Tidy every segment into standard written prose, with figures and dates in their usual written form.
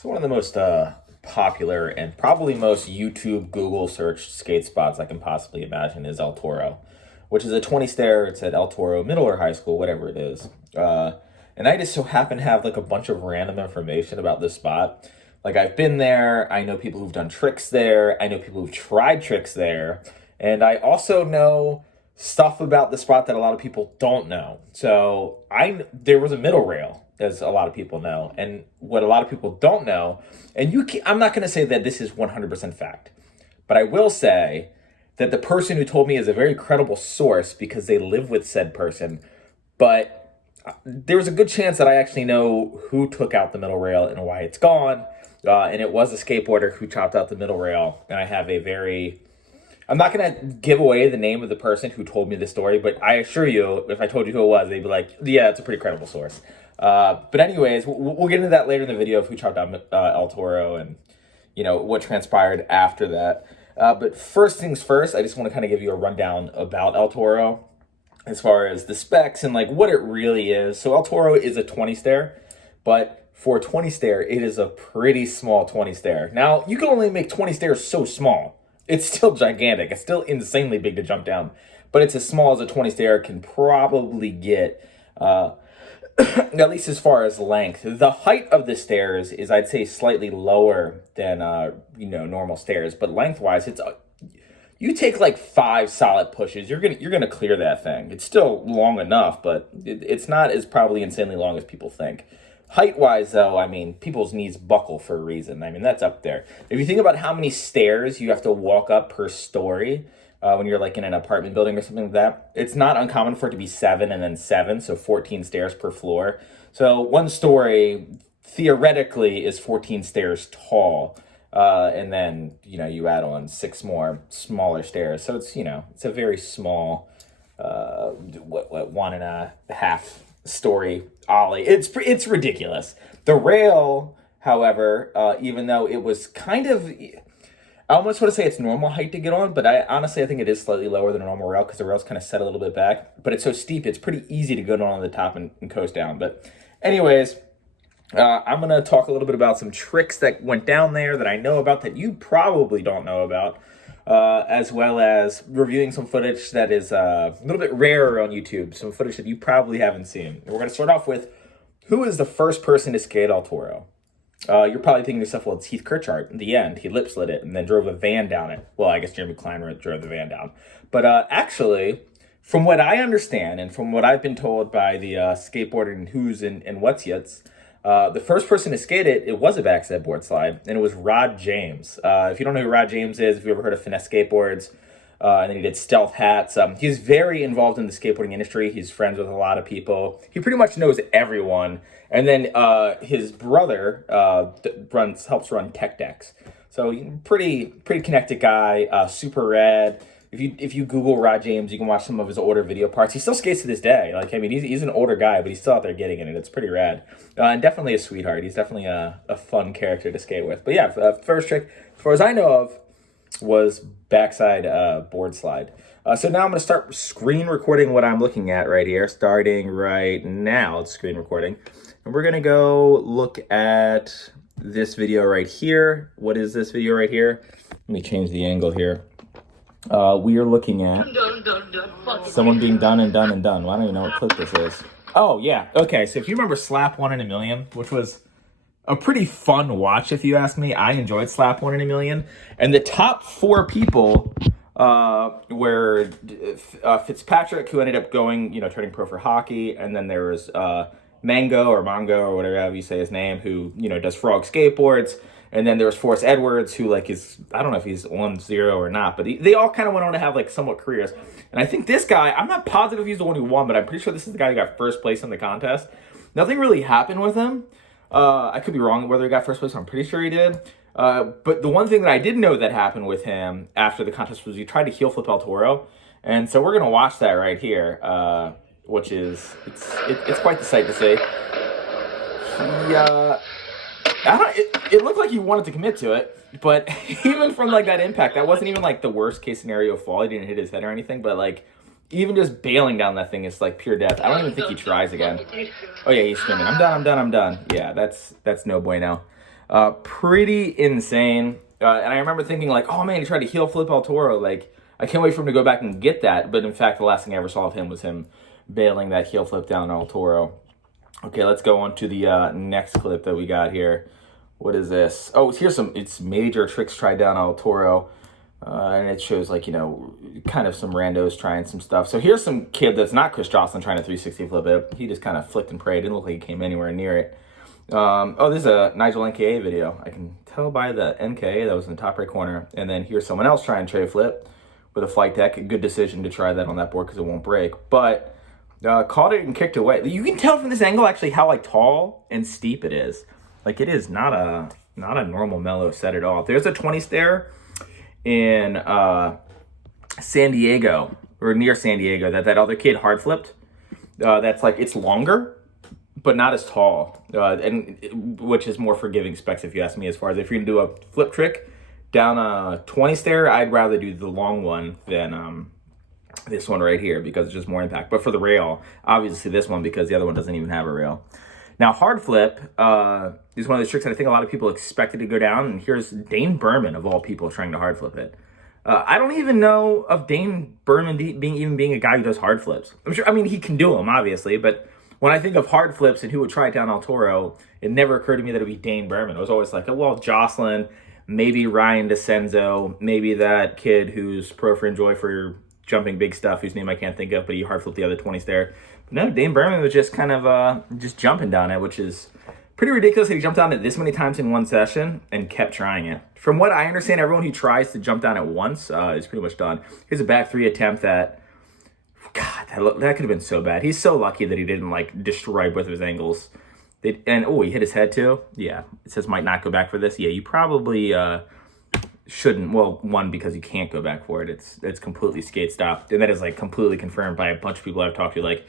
So one of the most popular and probably most YouTube Google searched skate spots I can possibly imagine is El Toro, which is a 20 stair. It's at El Toro Middle or High School, whatever it is. And I just so happen to have like a bunch of random information about this spot. Like I've been there, I know people who've done tricks there, I know people who've tried tricks there, and I also know stuff about the spot that a lot of people don't know. So there was a middle rail, as a lot of people know, and what a lot of people don't know, and I'm not going to say that this is 100% fact, but I will say that the person who told me is a very credible source because they live with said person, but there's a good chance that I actually know who took out the middle rail and why it's gone, and it was a skateboarder who chopped out the middle rail, and I have I'm not going to give away the name of the person who told me the story, but I assure you, if I told you who it was, they'd be like, yeah, it's a pretty credible source. But anyways, we'll get into that later in the video of who chopped out El Toro and, what transpired after that. But first things first, I just want to kind of give you a rundown about El Toro as far as the specs and like what it really is. So El Toro is a 20 stair, but for a 20 stair, it is a pretty small 20 stair. Now, you can only make 20 stairs so small. It's still gigantic. It's still insanely big to jump down, but it's as small as a 20 stair can probably get, at least as far as length. The height of the stairs is, I'd say, slightly lower than, normal stairs, but lengthwise, you take like 5 solid pushes, you're gonna clear that thing. It's still long enough, but it's not as probably insanely long as people think. Height-wise, though, I mean, people's knees buckle for a reason. I mean, that's up there. If you think about how many stairs you have to walk up per story when you're like in an apartment building or something like that, it's not uncommon for it to be 7 and then 7, so 14 stairs per floor. So one story, theoretically, is 14 stairs tall. And then, you add on 6 more smaller stairs. So it's, it's a very small, 1.5 story ollie. It's ridiculous. The rail, however, even though it was kind of, I almost want to say it's normal height to get on, but I think it is slightly lower than a normal rail because the rail's kind of set a little bit back, but it's so steep, it's pretty easy to go on the top and coast down. But anyways, I'm going to talk a little bit about some tricks that went down there that I know about that you probably don't know about, as well as reviewing some footage that is a little bit rarer on YouTube, some footage that you probably haven't seen. And we're going to start off with, who is the first person to skate El Toro? You're probably thinking to yourself, well, it's Heath Kirchart. In the end, he lip slid it and then drove a van down it. Well, I guess Jeremy Kleiner drove the van down. But actually, from what I understand and from what I've been told by the skateboarding who's and what's yets, the first person to skate it was a backside board slide, and it was Rod James. If you don't know who Rod James is, if you ever heard of Finesse Skateboards, and then he did Stealth Hats. He's very involved in the skateboarding industry. He's friends with a lot of people. He pretty much knows everyone. And then his brother helps run Tech Decks. So pretty connected guy, super rad. If you Google Rod James, you can watch some of his older video parts. He still skates to this day. Like, I mean, he's an older guy, but he's still out there getting it, and it's pretty rad. And definitely a sweetheart. He's definitely a fun character to skate with. But yeah, first trick, as far as I know of, was backside board slide. So now I'm going to start screen recording what I'm looking at right here. Starting right now, it's screen recording. And we're going to go look at this video right here. What is this video right here? Let me change the angle here. We are looking at someone being done and done and done. Well, I don't even know what clip this is. Oh, yeah. Okay, so if you remember Slap 1 in a Million, which was a pretty fun watch, if you ask me. I enjoyed Slap 1 in a Million. And the top 4 people were Fitzpatrick, who ended up going, turning pro for hockey. And then there was Mango or whatever you say his name, who, does frog skateboards. And then there was Forrest Edwards, who I don't know if he's 1-0 or not, but they all kind of went on to have somewhat careers. And I think this guy, I'm not positive he's the one who won, but I'm pretty sure this is the guy who got first place in the contest. Nothing really happened with him. I could be wrong whether he got first place. I'm pretty sure he did. But the one thing that I did know that happened with him after the contest was he tried to heel flip El Toro. And so we're going to watch that right here, which is, it's quite the sight to see. It looked like he wanted to commit to it, but even from that impact, that wasn't even the worst case scenario fall. He didn't hit his head or anything, but even just bailing down that thing is pure death. I don't even think he tries again. Oh yeah, he's screaming, I'm done. Yeah, that's no bueno. Pretty insane. And I remember thinking like, oh man, he tried to heel flip El Toro. Like, I can't wait for him to go back and get that. But in fact, the last thing I ever saw of him was him bailing that heel flip down El Toro. Okay, let's go on to the next clip that we got here. What is this? Oh, here's it's major tricks tried down El Toro. And it shows like, you know, kind of some randos trying some stuff. So here's some kid that's not Chris Jocelyn trying to 360 flip it. He just kind of flicked and prayed. Didn't look like he came anywhere near it. Oh, this is a Nigel NKA video. I can tell by the NKA that was in the top right corner. And then here's someone else trying to tray flip with a flight deck. A good decision to try that on that board because it won't break. But caught it and kicked away. You can tell from this angle actually how like tall and steep it is. Like it is not a normal mellow set at all. There's a 20 stair in San Diego or near San Diego that other kid hard flipped. That's like it's longer, but not as tall, and which is more forgiving specs if you ask me. As far as if you're gonna do a flip trick down a 20 stair, I'd rather do the long one than this one right here because it's just more impact. But for the rail, obviously this one because the other one doesn't even have a rail. Now hard flip is one of those tricks that I think a lot of people expected to go down, and here's Dane Berman of all people trying to hard flip it. I don't even know of Dane Berman being a guy who does hard flips. I'm sure, I mean, he can do them obviously, but when I think of hard flips and who would try it down El Toro, it never occurred to me that it would be Dane Berman. It was always like, oh, well, Jocelyn, maybe Ryan DeCenzo, maybe that kid who's pro for Enjoy for jumping big stuff, whose name I can't think of, but he hard flipped the other 20s there. But no, Dane Berman was just kind of just jumping down it, which is pretty ridiculous that he jumped down it this many times in one session and kept trying it. From what I understand, everyone who tries to jump down it once is pretty much done. Here's a back three attempt that, God, that could have been so bad. He's so lucky that he didn't like destroy both of his angles. And oh, he hit his head too. Yeah, it says might not go back for this. Yeah, you probably shouldn't. Well, one, because you can't go back for it. It's completely skate stopped, and that is like completely confirmed by a bunch of people I've talked to. Like,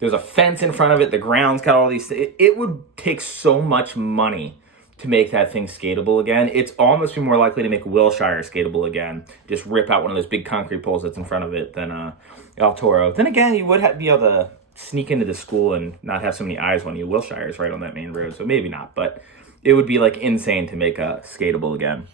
there's a fence in front of it. The ground's got all these. It would take so much money to make that thing skatable again. It's almost be more likely to make Wilshire skatable again. Just rip out one of those big concrete poles that's in front of it than El Toro. Then again, you would be able to sneak into the school and not have so many eyes on you. Wilshire's right on that main road, so maybe not. But it would be like insane to make skatable again.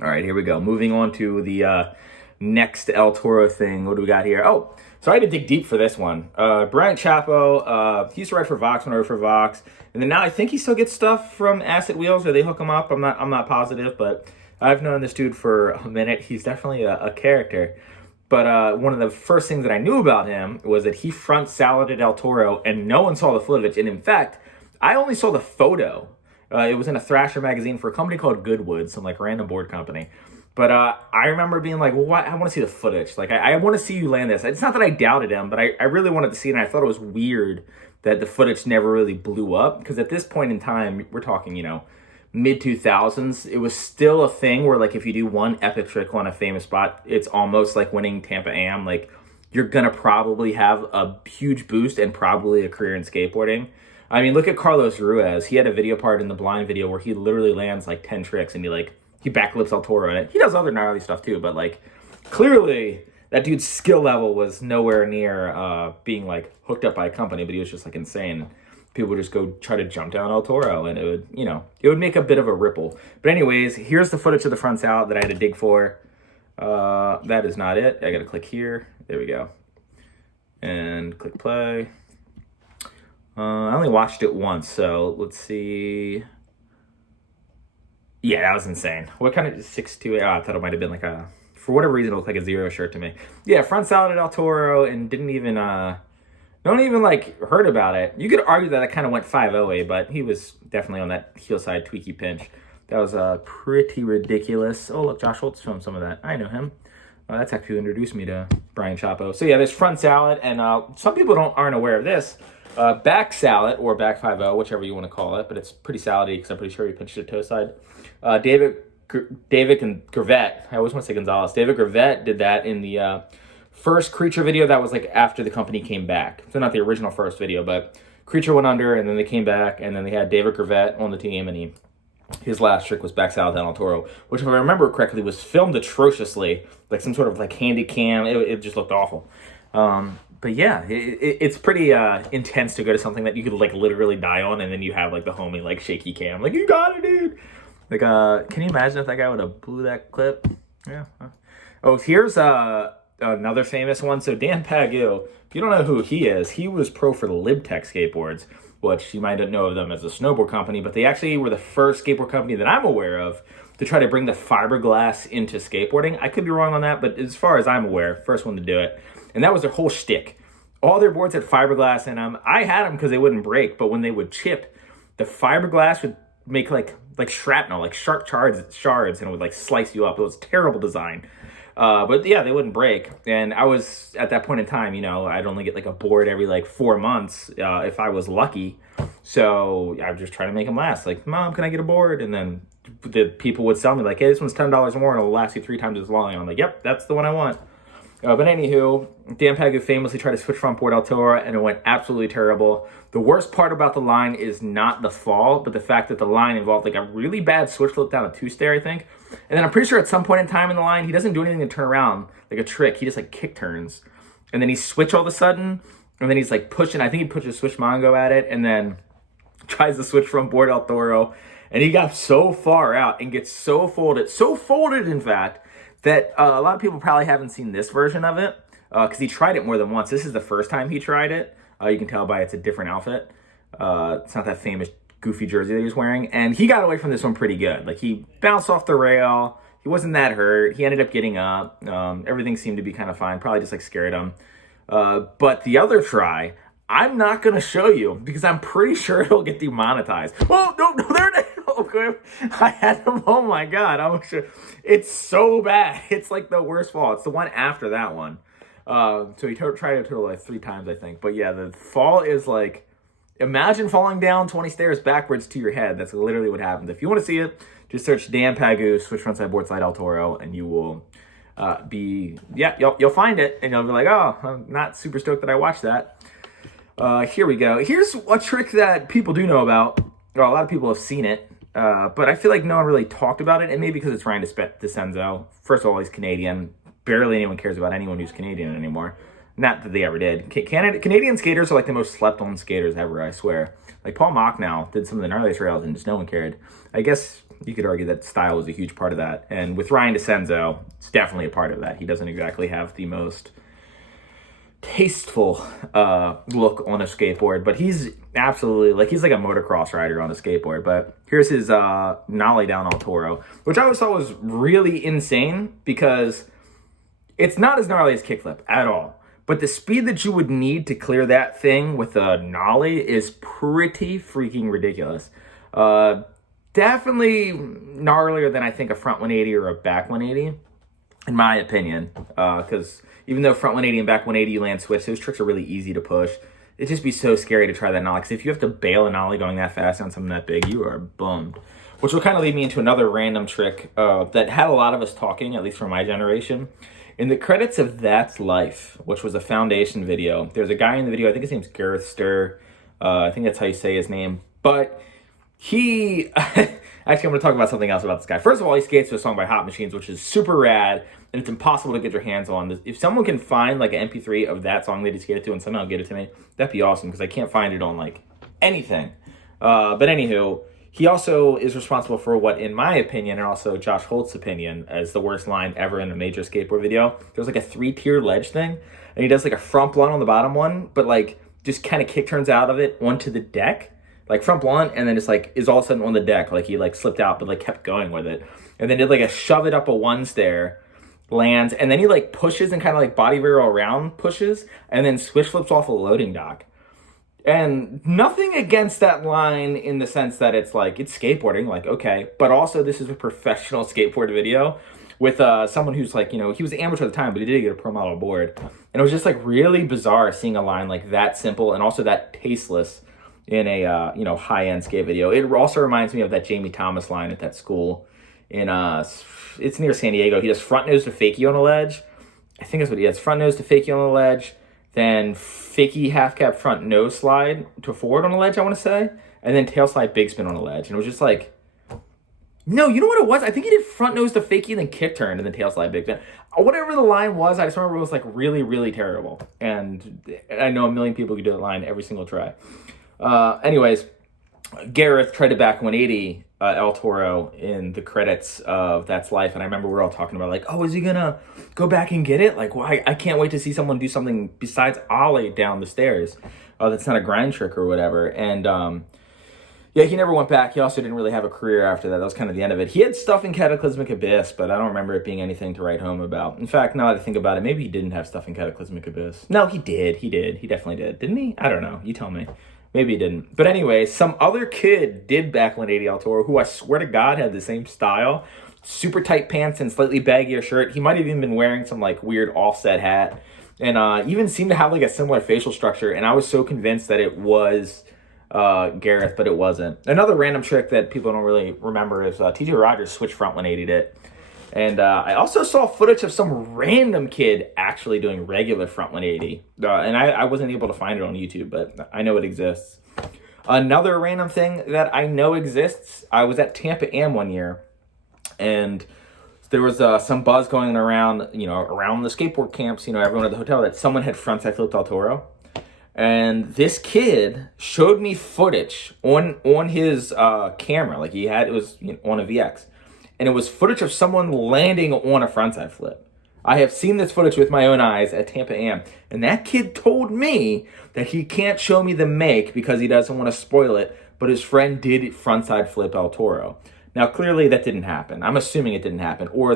All right, here we go. Moving on to the next El Toro thing. What do we got here? Oh, so I had to dig deep for this one. Brian Chapo, he used to write for Vox when I wrote for Vox. And then now I think he still gets stuff from Asset Wheels, or they hook him up. I'm not positive, but I've known this dude for a minute. He's definitely a character. But one of the first things that I knew about him was that he front saladed El Toro, and no one saw the footage. And in fact, I only saw the photo. It was in a Thrasher magazine for a company called Goodwood, some like random board company. But I remember being like, well, I want to see the footage. Like, I want to see you land this. It's not that I doubted him, but I really wanted to see it, and I thought it was weird that the footage never really blew up. Because at this point in time, we're talking, you know, mid-2000s, it was still a thing where, like, if you do one epic trick on a famous spot, it's almost like winning Tampa Am. Like, you're going to probably have a huge boost and probably a career in skateboarding. I mean, look at Carlos Ruiz. He had a video part in the Blind video where he literally lands, like, 10 tricks, and he backflips El Toro in it. He does other gnarly stuff, too, but, like, clearly that dude's skill level was nowhere near being, like, hooked up by a company, but he was just, like, insane. People would just go try to jump down El Toro, and it would, you know, it would make a bit of a ripple. But anyways, here's the footage of the front salad that I had to dig for. That is not it. I got to click here. There we go. And click play. I only watched it once, so let's see. Yeah, that was insane. What kind of 6'2"? I thought it might have been like a, for whatever reason, it looked like a zero shirt to me. Yeah, front salad at El Toro, and didn't even, don't even like heard about it. You could argue that I kind of went 5-0, but he was definitely on that heel side tweaky pinch. That was pretty ridiculous. Oh, look, Josh Holtz filmed some of that. I know him. That's actually who introduced me to Brian Chapo. So yeah, there's front salad, and some people aren't aware of this. Back salad, or back 5-0, whichever you want to call it, but it's pretty salady because I'm pretty sure he pinched it toe side. David Gravett, I always want to say Gonzalez. David Gravett did that in the first Creature video that was like after the company came back. So not the original first video, but Creature went under, and then they came back, and then they had David Gravett on the team, and his last trick was back salad down El Toro, which, if I remember correctly, was filmed atrociously, like some sort of like handy cam. It just looked awful. But yeah, it's pretty intense to go to something that you could like literally die on, and then you have like the homie like shaky cam, like you got it, dude. Like, can you imagine if that guy would have blew that clip? Yeah. Oh, here's another famous one. So Dan Pageau, if you don't know who he is, he was pro for the LibTech skateboards, which you might not know of them as a snowboard company, but they actually were the first skateboard company that I'm aware of to try to bring the fiberglass into skateboarding. I could be wrong on that, but as far as I'm aware, first one to do it. And that was their whole shtick. All their boards had fiberglass in them. I had them because they wouldn't break, but when they would chip, the fiberglass would make like shrapnel, like sharp shards, and it would like slice you up. It was a terrible design. But yeah, they wouldn't break. And I was, at that point in time, you know, I'd only get like a board every like 4 months, if I was lucky. So I was just trying to make them last. Like, Mom, can I get a board? And then the people would sell me like, hey, this one's $10 more and it'll last you 3 times as long. And I'm like, yep, that's the one I want. But anywho, Dan Pageau famously tried to switch front board El Toro, and it went absolutely terrible. The worst part about the line is not the fall, but the fact that the line involved like a really bad switch flip down a 2-stair, I think. And then I'm pretty sure at some point in time in the line, he doesn't do anything to turn around, like a trick. He just like kick turns. And then he switch all of a sudden, and then he's like pushing, I think he pushes switch Mongo at it, and then tries to switch front board El Toro. And he got so far out and gets so folded in fact, that a lot of people probably haven't seen this version of it because he tried it more than once. This is the first time he tried it. You can tell by it's a different outfit. It's not that famous goofy jersey that he was wearing. And he got away from this one pretty good. Like, he bounced off the rail. He wasn't that hurt. He ended up getting up. Everything seemed to be kind of fine. Probably just like scared him. But the other try, I'm not going to show you because I'm pretty sure it'll get demonetized. Oh, no, there it is. Okay. I had them. Oh my God. I'm sure it's so bad. It's like the worst fall. It's the one after that one. So he tried it total like 3 times, I think. But yeah, the fall is like, imagine falling down 20 stairs backwards to your head. That's literally what happens. If you want to see it, just search Dan Pageau, switch frontside board slide El Toro, and you will you'll find it. And you'll be like, oh, I'm not super stoked that I watched that. Here we go. Here's a trick that people do know about. Well, a lot of people have seen it. But I feel like no one really talked about it, and maybe because it's Ryan DeCenzo. First of all, he's Canadian. Barely anyone cares about anyone who's Canadian anymore. Not that they ever did. Canadian skaters are like the most slept-on skaters ever, I swear. Like, Paul Mocknow did some of the gnarliest rails, and just no one cared. I guess you could argue that style was a huge part of that. And with Ryan DeCenzo, it's definitely a part of that. He doesn't exactly have the most tasteful look on a skateboard, but he's absolutely like, he's like a motocross rider on a skateboard. But here's his nollie down El Toro, which I always thought was really insane because it's not as gnarly as kickflip at all, but the speed that you would need to clear that thing with a nollie is pretty freaking ridiculous. Definitely gnarlier than I think a front 180 or a back 180, in my opinion, because even though front 180 and back 180 you land switch, those tricks are really easy to push. It'd just be so scary to try that nollie, because if you have to bail a nollie going that fast on something that big, you are bummed. Which will kind of lead me into another random trick that had a lot of us talking, at least for my generation. In the credits of That's Life, which was a foundation video, there's a guy in the video, I think his name's Gareth Stir. I think that's how you say his name. But he... Actually, I'm going to talk about something else about this guy. First of all, he skates to a song by Hot Machines, which is super rad, and it's impossible to get your hands on. If someone can find like an MP3 of that song they just skated to and somehow get it to me, that'd be awesome, because I can't find it on like anything. But anywho, he also is responsible for what, in my opinion, and also Josh Holt's opinion, as the worst line ever in a major skateboard video. There's like a 3-tier ledge thing, and he does like a front blunt on the bottom one, but like just kind of kick turns out of it onto the deck. Like front blunt, and then just like is all of a sudden on the deck. Like he like slipped out, but like kept going with it. And then did like a shove it up a 1-stair, lands, and then he like pushes and kind of like body barrel around pushes, and then switch flips off a loading dock. And nothing against that line in the sense that it's like, it's skateboarding, like, okay. But also this is a professional skateboard video with someone who's like, you know, he was an amateur at the time, but he did get a pro model board. And it was just like really bizarre seeing a line like that simple and also that tasteless in a you know, high-end skate video. It also reminds me of that Jamie Thomas line at that school in it's near San Diego. He does front nose to fakie on a ledge. I think that's what he has. Front nose to fakie on a ledge, then fakie half cap front nose slide to forward on a ledge, I want to say, and then tail slide big spin on a ledge. And it was just like, No, you know what it was? I think he did front nose to fakie and then kick turn and then tail slide big then. Whatever the line was, I just remember it was like really, really terrible. And I know a million people could do that line every single try. Anyways, Gareth tried to back 180 El Toro in the credits of That's Life, and I remember we were all talking about like, oh, is he gonna go back and get it? Like, why? I can't wait to see someone do something besides ollie down the stairs. That's not a grind trick or whatever. And yeah, he never went back. He also didn't really have a career after that. That was kind of the end of it. He had stuff in Cataclysmic Abyss, but I don't remember it being anything to write home about. In fact, now that I think about it, maybe he didn't have stuff in Cataclysmic Abyss. No, he did. He did. He definitely did. Didn't he? I don't know. You tell me. Maybe he didn't. But anyway, some other kid did back 180 El Toro, who I swear to God had the same style. Super tight pants and slightly baggier shirt. He might have even been wearing some like weird offset hat. And even seemed to have like a similar facial structure. And I was so convinced that it was Gareth, but it wasn't. Another random trick that people don't really remember is TJ Rogers switch front 180'd it. And I also saw footage of some random kid actually doing regular front 180. And I wasn't able to find it on YouTube, but I know it exists. Another random thing that I know exists, I was at Tampa Am one year, and there was some buzz going around, around the skateboard camps, everyone at the hotel, that someone had frontside flipped El Toro. And this kid showed me footage on his camera, like it was on a VX. And it was footage of someone landing on a frontside flip. I have seen this footage with my own eyes at Tampa Am. And that kid told me that he can't show me the make because he doesn't want to spoil it, but his friend did frontside flip El Toro. Now, clearly that didn't happen. I'm assuming it didn't happen. Or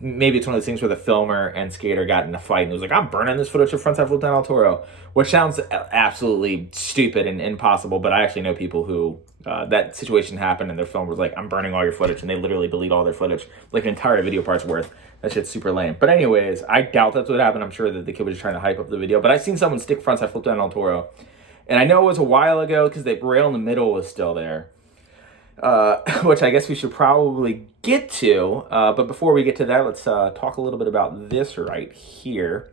maybe it's one of those things where the filmer and skater got in a fight and it was like, I'm burning this footage of frontside flip down El Toro, which sounds absolutely stupid and impossible, but I actually know people who that situation happened and their filmer was like, I'm burning all your footage, and they literally delete all their footage, like an entire video part's worth. That shit's super lame. But anyways, I doubt that's what happened. I'm sure that the kid was just trying to hype up the video, but I seen someone stick frontside flip down El Toro, and I know it was a while ago because the rail in the middle was still there. Which I guess we should probably get to. But before we get to that, let's talk a little bit about this right here.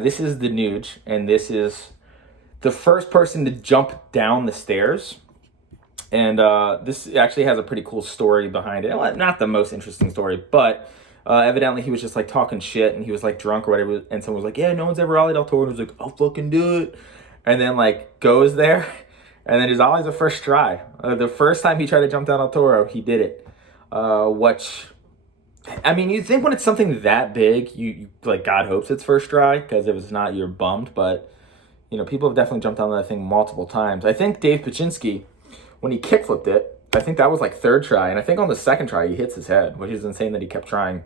This is the Nuge, and this is the first person to jump down the stairs. And this actually has a pretty cool story behind it. Well, not the most interesting story, but evidently he was just like talking shit, and he was like drunk or whatever, and someone was like, yeah, no one's ever ollied El Toro. And he was like, I'll fucking do it. And then like goes there. And then his ollie's the first try. The first time he tried to jump down El Toro, he did it. Which, I mean, you think when it's something that big, you like God hopes it's first try, because if it's not, you're bummed. But, people have definitely jumped down that thing multiple times. I think Dave Paczynski, when he kickflipped it, I think that was like third try. And I think on the second try, he hits his head, which is insane that he kept trying.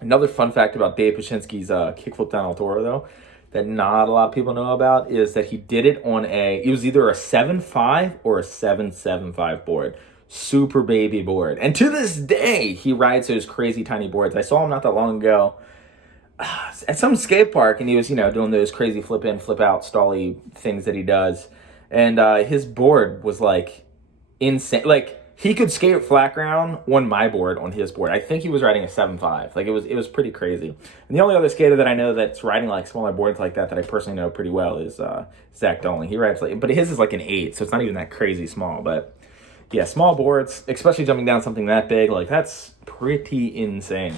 Another fun fact about Dave Paczynski's kickflip down El Toro, though, that not a lot of people know about, is that he did it on it was either a 7.5 or a 7.75 board. Super baby board. And to this day, he rides those crazy tiny boards. I saw him not that long ago at some skate park, and he was, doing those crazy flip in, flip out, stolly things that he does. And his board was like insane. Like, he could skate flat ground on my board, on his board. I think he was riding a 7.5. Like, it was pretty crazy. And the only other skater that I know that's riding like smaller boards like that I personally know pretty well is Zach Dolan. He rides but his is like an 8, so it's not even that crazy small. But yeah, small boards, especially jumping down something that big, like that's pretty insane.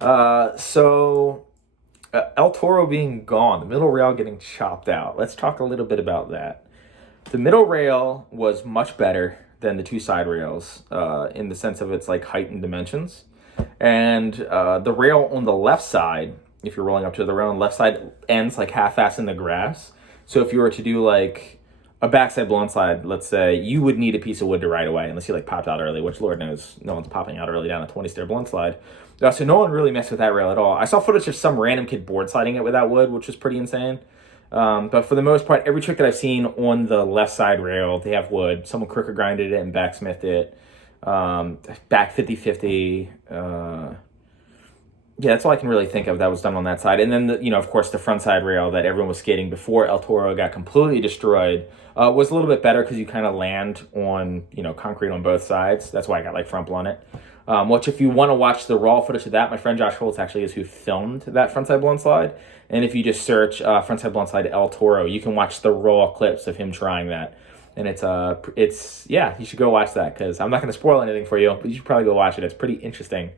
So El Toro being gone, the middle rail getting chopped out. Let's talk a little bit about that. The middle rail was much better than the two side rails in the sense of its like height and dimensions. And the rail on the left side, if you're rolling up to the rail on the left side, ends like half-ass in the grass. So if you were to do like a backside blown slide, let's say, you would need a piece of wood to ride away unless you like popped out early, which Lord knows no one's popping out early down a 20-stair blown slide. So no one really messed with that rail at all. I saw footage of some random kid board sliding it without wood, which was pretty insane. But for the most part, every trick that I've seen on the left side rail, they have wood. Someone crooked grinded it and backsmithed it. Back 50-50. Yeah, that's all I can really think of that was done on that side. And then, of course, the front side rail that everyone was skating before El Toro got completely destroyed was a little bit better because you kind of land on, concrete on both sides. That's why I got, front blown it. Which, if you want to watch the raw footage of that, my friend Josh Holtz actually is who filmed that frontside blown slide. And if you just search frontside blown slide El Toro, you can watch the raw clips of him trying that. And yeah, you should go watch that, because I'm not going to spoil anything for you, but you should probably go watch it. It's pretty interesting,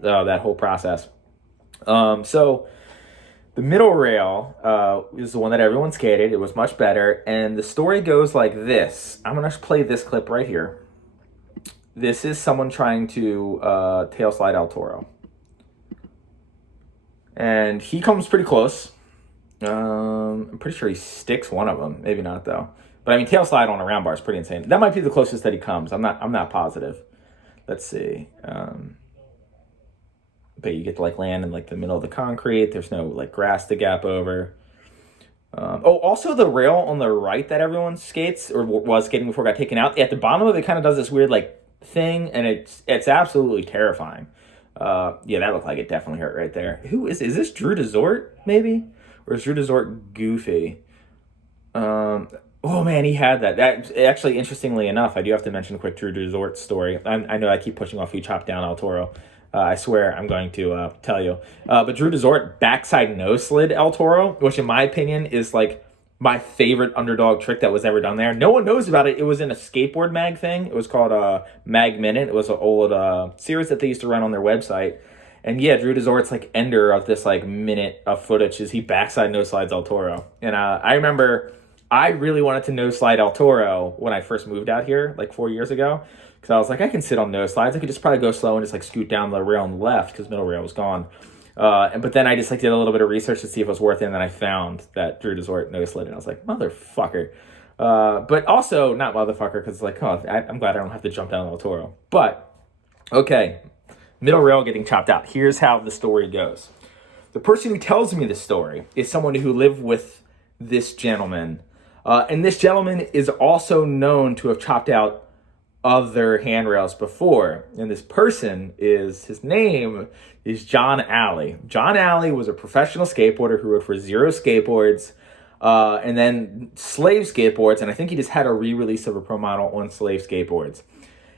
that whole process. So the middle rail is the one that everyone skated. It was much better, and the story goes like this. I'm going to play this clip right here. This is someone trying to tail slide El Toro. And he comes pretty close. I'm pretty sure he sticks one of them. Maybe not, though. But I mean, tail slide on a round bar is pretty insane. That might be the closest that he comes. I'm not positive. Let's see. But you get to like land in like the middle of the concrete. There's no like grass to gap over. Also the rail on the right that everyone skates or was skating before it got taken out. At the bottom of it, kind of does this weird like thing, and it's absolutely terrifying. Yeah, that looked like it definitely hurt right there. Who is this? Drew Desort maybe, or is Drew Desort goofy? Oh man, he had that. That actually, interestingly enough, I do have to mention a quick Drew Desort story. I know I keep pushing off who chopped down El Toro. I swear I'm going to tell you. But Drew Desort backside nose slid El Toro, which in my opinion is like my favorite underdog trick that was ever done there. No one knows about it. It was in a skateboard mag thing. It was called Mag Minute. It was an old series that they used to run on their website. And yeah, Drew Desort's like ender of this like minute of footage is he backside nose slides El Toro. And I remember I really wanted to nose slide El Toro when I first moved out here like 4 years ago. Because I was like, I can sit on nose slides. I could just probably go slow and just like scoot down the rail on the left because middle rail was gone. But then I just like did a little bit of research to see if it was worth it, and then I found that Drew Desort nose slid, and I was like, motherfucker. But also not motherfucker, because it's like, oh, I'm glad I don't have to jump down El Toro. But okay, middle rail getting chopped out. Here's how the story goes. The person who tells me this story is someone who lived with this gentleman, and this gentleman is also known to have chopped out other handrails before. And this person his name is John Alley. John Alley was a professional skateboarder who rode for Zero Skateboards, and then Slave Skateboards, and I think he just had a re-release of a pro model on Slave Skateboards.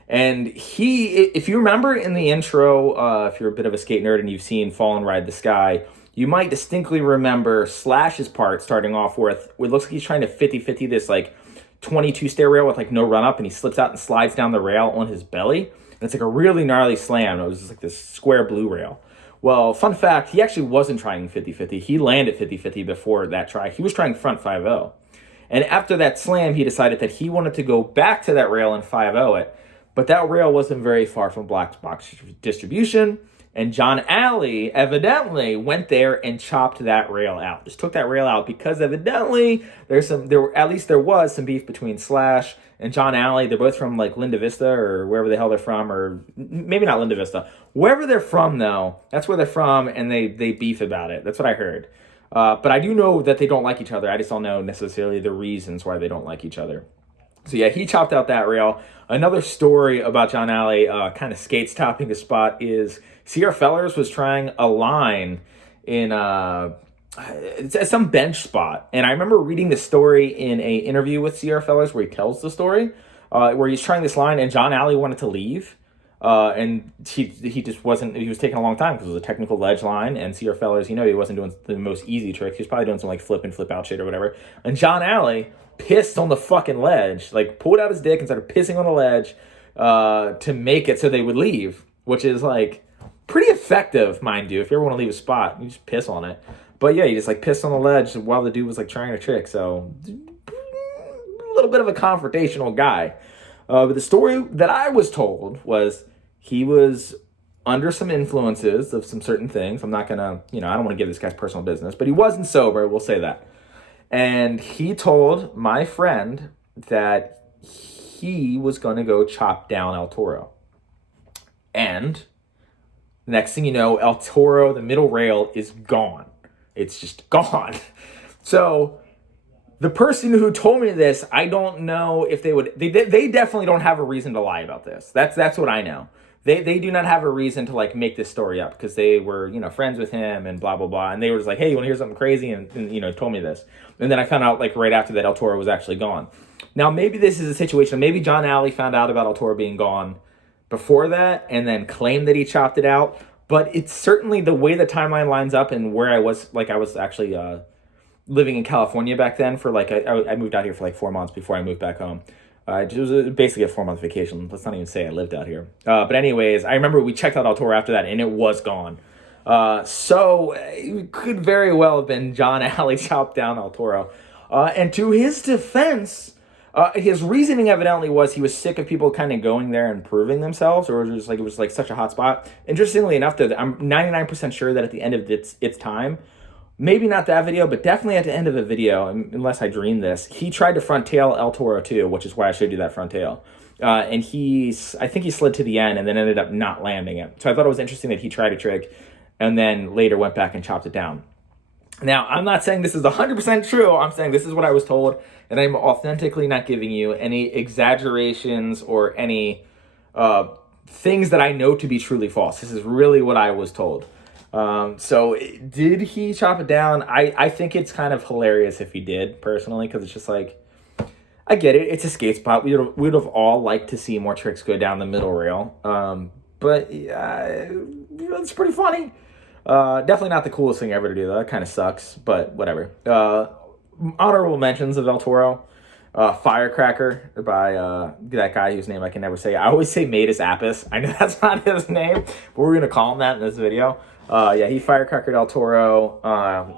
And if you remember in the intro, if you're a bit of a skate nerd and you've seen Fall and Ride the Sky, you might distinctly remember Slash's part starting off with, it looks like he's trying to 50-50 this like 22 stair rail with like no run up, and he slips out and slides down the rail on his belly. And it's like a really gnarly slam. It was just like this square blue rail. Well, fun fact, he actually wasn't trying 50-50. He landed 50-50 before that try. He was trying front 5-0. And after that slam, he decided that he wanted to go back to that rail and 5-0 it. But that rail wasn't very far from black box distribution. And John Alley evidently went there and chopped that rail out. Just took that rail out because evidently there was some beef between Slash and John Alley. They're both from like Linda Vista or wherever the hell they're from, or maybe not Linda Vista. Wherever they're from though, that's where they're from, and they beef about it. That's what I heard. But I do know that they don't like each other. I just don't know necessarily the reasons why they don't like each other. So yeah, he chopped out that rail. Another story about John Alley kind of skates topping a spot is Sierra Fellers was trying a line in some bench spot. And I remember reading the story in a interview with Sierra Fellers where he tells the story, where he's trying this line and John Alley wanted to leave. And he just wasn't, he was taking a long time because it was a technical ledge line, and Sierra Fellers, he wasn't doing the most easy tricks. He was probably doing some like flip and flip out shit or whatever. And John Alley pissed on the fucking ledge, like pulled out his dick and started pissing on the ledge to make it so they would leave, which is like pretty effective, mind you. If you ever want to leave a spot, you just piss on it. But yeah, he just like pissed on the ledge while the dude was like trying a trick. So a little bit of a confrontational guy. But the story that I was told was he was under some influences of some certain things. I'm not gonna, I don't want to give this guy's personal business, but he wasn't sober, we'll say that. And he told my friend that he was going to go chop down El Toro. And next thing you know, El Toro, the middle rail, is gone. It's just gone. So the person who told me this, I don't know if they would. They definitely don't have a reason to lie about this. That's what I know. They do not have a reason to like make this story up because they were friends with him and blah blah blah, and they were just like, hey, you want to hear something crazy, and told me this, and then I found out like right after that El Toro was actually gone. Now maybe this is a situation. Maybe John Alley found out about El Toro being gone before that and then claimed that he chopped it out. But it's certainly the way the timeline lines up and where I was actually living in California back then for like, I moved out here for like 4 months before I moved back home. It was basically a 4-month vacation. Let's not even say I lived out here. But anyways, I remember we checked out El Toro after that, and it was gone. So it could very well have been John Alley chopped down El Toro. And to his defense, his reasoning evidently was he was sick of people kind of going there and proving themselves, or it was like such a hot spot. Interestingly enough, though, I'm 99% sure that at the end of its time, maybe not that video, but definitely at the end of the video, unless I dreamed this, he tried to front tail El Toro too, which is why I showed you that front tail. And I think he slid to the end and then ended up not landing it. So I thought it was interesting that he tried a trick and then later went back and chopped it down. Now, I'm not saying this is 100% true. I'm saying this is what I was told, and I'm authentically not giving you any exaggerations or any things that I know to be truly false. This is really what I was told. So did he chop it down? I think it's kind of hilarious if he did, personally, because it's just like, I get it. It's a skate spot. We would have all liked to see more tricks go down the middle rail. But it's pretty funny. Definitely not the coolest thing ever to do, though. That kind of sucks, but whatever. Honorable mentions of El Toro. Firecracker by that guy whose name I can never say. I always say Matus Apis. I know that's not his name, but we're going to call him that in this video. Yeah, he firecrackered El Toro.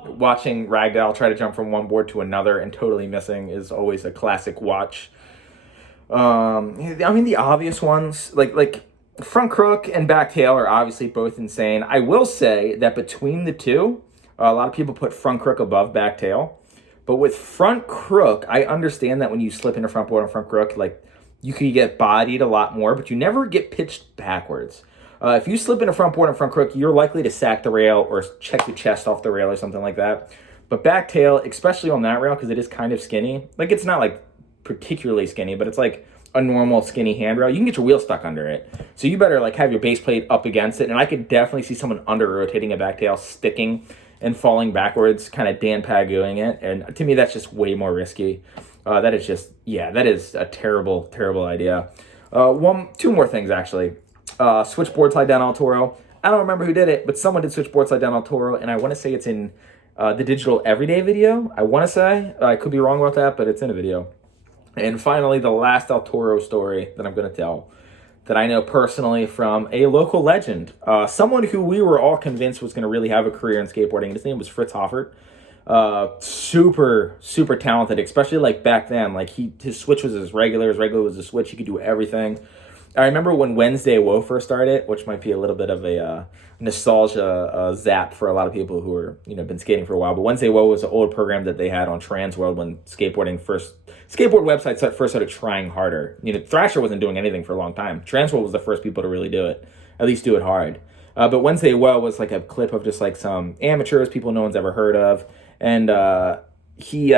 Watching Ragdoll try to jump from one board to another and totally missing is always a classic watch. I mean, the obvious ones, like front crook and back tail are obviously both insane. I will say that between the two, a lot of people put front crook above back tail. But with front crook, I understand that when you slip into front board and front crook, like, you could get bodied a lot more, but you never get pitched backwards. If you slip into front board and front crook, you're likely to sack the rail or check your chest off the rail or something like that. But back tail, especially on that rail, because it is kind of skinny. Like, it's not, like, particularly skinny, but it's, like, a normal skinny handrail. You can get your wheel stuck under it. So you better, like, have your base plate up against it. And I could definitely see someone under-rotating a back tail, sticking and falling backwards, kind of Dan Pageauing it. And to me, that's just way more risky. That is a terrible, terrible idea. Two more things, actually. Switchboard slide down El Toro. I don't remember who did it, but someone did switchboard slide down El Toro, and I want to say it's in the digital everyday video. I want to say. I could be wrong about that, but it's in a video. And finally, the last El Toro story that I'm going to tell, that I know personally from a local legend, someone who we were all convinced was going to really have a career in skateboarding. His name was Fritz Hoffert. Super, super talented, especially like back then. Like his switch was as regular was a switch. He could do everything. I remember when Wednesday Woe first started, which might be a little bit of a nostalgia zap for a lot of people who are, been skating for a while. But Wednesday Woe was an old program that they had on Transworld when skateboard websites first started trying harder. Thrasher wasn't doing anything for a long time. Transworld was the first people to really do it, at least do it hard. But Wednesday Woe was like a clip of just like some amateurs, people no one's ever heard of, and he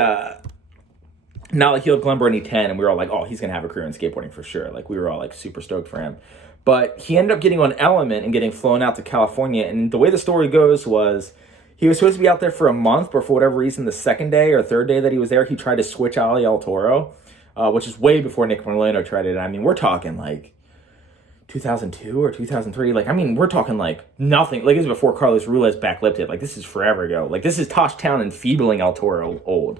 Nollie healed Glenburn E10, and we were all like, oh, he's going to have a career in skateboarding for sure. Like, we were all like super stoked for him. But he ended up getting on Element and getting flown out to California. And the way the story goes was he was supposed to be out there for a month, but for whatever reason, the second day or third day that he was there, he tried to switch Ollie El Toro, which is way before Nick Merlino tried it. I mean, we're talking like 2002 or 2003. Like, I mean, we're talking like nothing. Like, this is before Carlos Ruiz backlipped it. Like, this is forever ago. Like, this is Tosh Town and feebling El Toro old.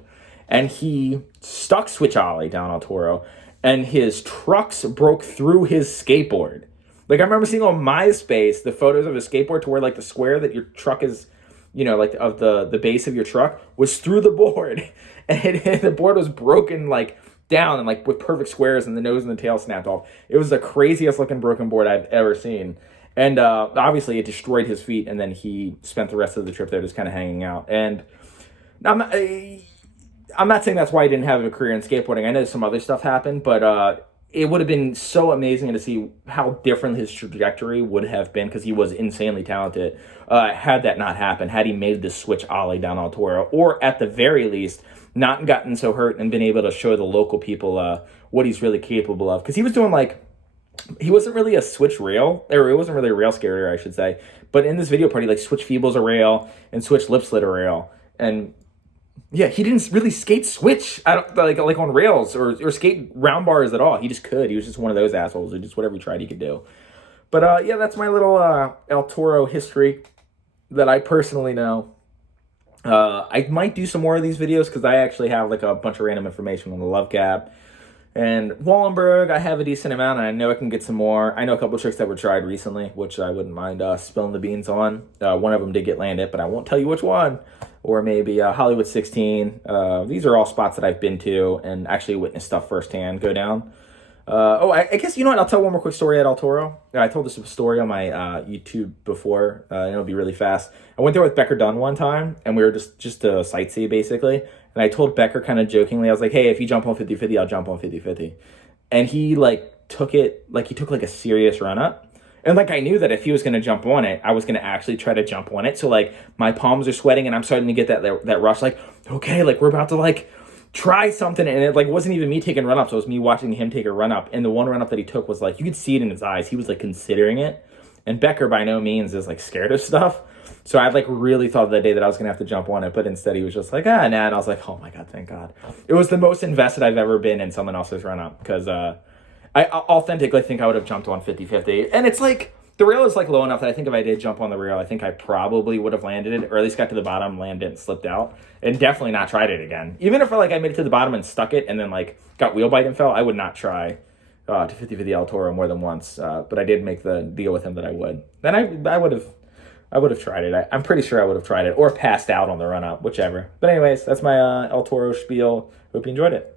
And he stuck switch Ollie down El Toro, and his trucks broke through his skateboard. Like, I remember seeing on MySpace the photos of his skateboard to where, like, the square that your truck is, like, of the base of your truck was through the board. And the board was broken, like, down and, like, with perfect squares, and the nose and the tail snapped off. It was the craziest looking broken board I've ever seen. And obviously it destroyed his feet, and then he spent the rest of the trip there just kind of hanging out. And I'm not saying that's why he didn't have a career in skateboarding. I know some other stuff happened, but it would have been so amazing to see how different his trajectory would have been, because he was insanely talented, had that not happened, had he made the switch Ollie down El Toro, or at the very least, not gotten so hurt and been able to show the local people what he's really capable of. Because he was doing, like, he wasn't really a switch rail, or it wasn't really a rail skater, I should say, but in this video party, like, switch feebles a rail and switch lip slit a rail, and yeah, he didn't really skate switch like on rails or skate round bars at all. He just could. He was just one of those assholes who just whatever he tried, he could do. But yeah, that's my little El Toro history that I personally know. I might do some more of these videos because I actually have like a bunch of random information on the Love Gap. And Wallenberg, I have a decent amount, and I know I can get some more. I know a couple of tricks that were tried recently, which I wouldn't mind spilling the beans on. One of them did get landed, but I won't tell you which one. Or maybe Hollywood 16. These are all spots that I've been to and actually witnessed stuff firsthand go down. I guess, you know what? I'll tell one more quick story at El Toro. I told this story on my YouTube before, and it'll be really fast. I went there with Becker Dunn one time, and we were just to sightsee, basically. And I told Becker kind of jokingly, I was like, hey, if you jump on 50-50, I'll jump on 50-50. And he, took a serious run-up. And, I knew that if he was going to jump on it, I was going to actually try to jump on it. So, my palms are sweating, and I'm starting to get that rush, okay, we're about to, try something, and it wasn't even me taking run-ups. It was me watching him take a run-up, and the one run-up that he took was you could see it in his eyes. He was considering it, and Becker by no means is scared of stuff. So I really thought that day that I was gonna have to jump on it, but instead he was just nah, and I was oh my god, thank God. It was the most invested I've ever been in someone else's run-up, because I authentically think I would have jumped on 50-50, and it's the rail is low enough that I think if I did jump on the rail, I think I probably would have landed it, or at least got to the bottom, landed it, and slipped out, and definitely not tried it again. Even if I made it to the bottom and stuck it, and then got wheel bite and fell, I would not try to 50-50 El Toro more than once. But I did make the deal with him that I would. Then I would have tried it. I'm pretty sure I would have tried it, or passed out on the run up, whichever. But anyways, that's my El Toro spiel. Hope you enjoyed it.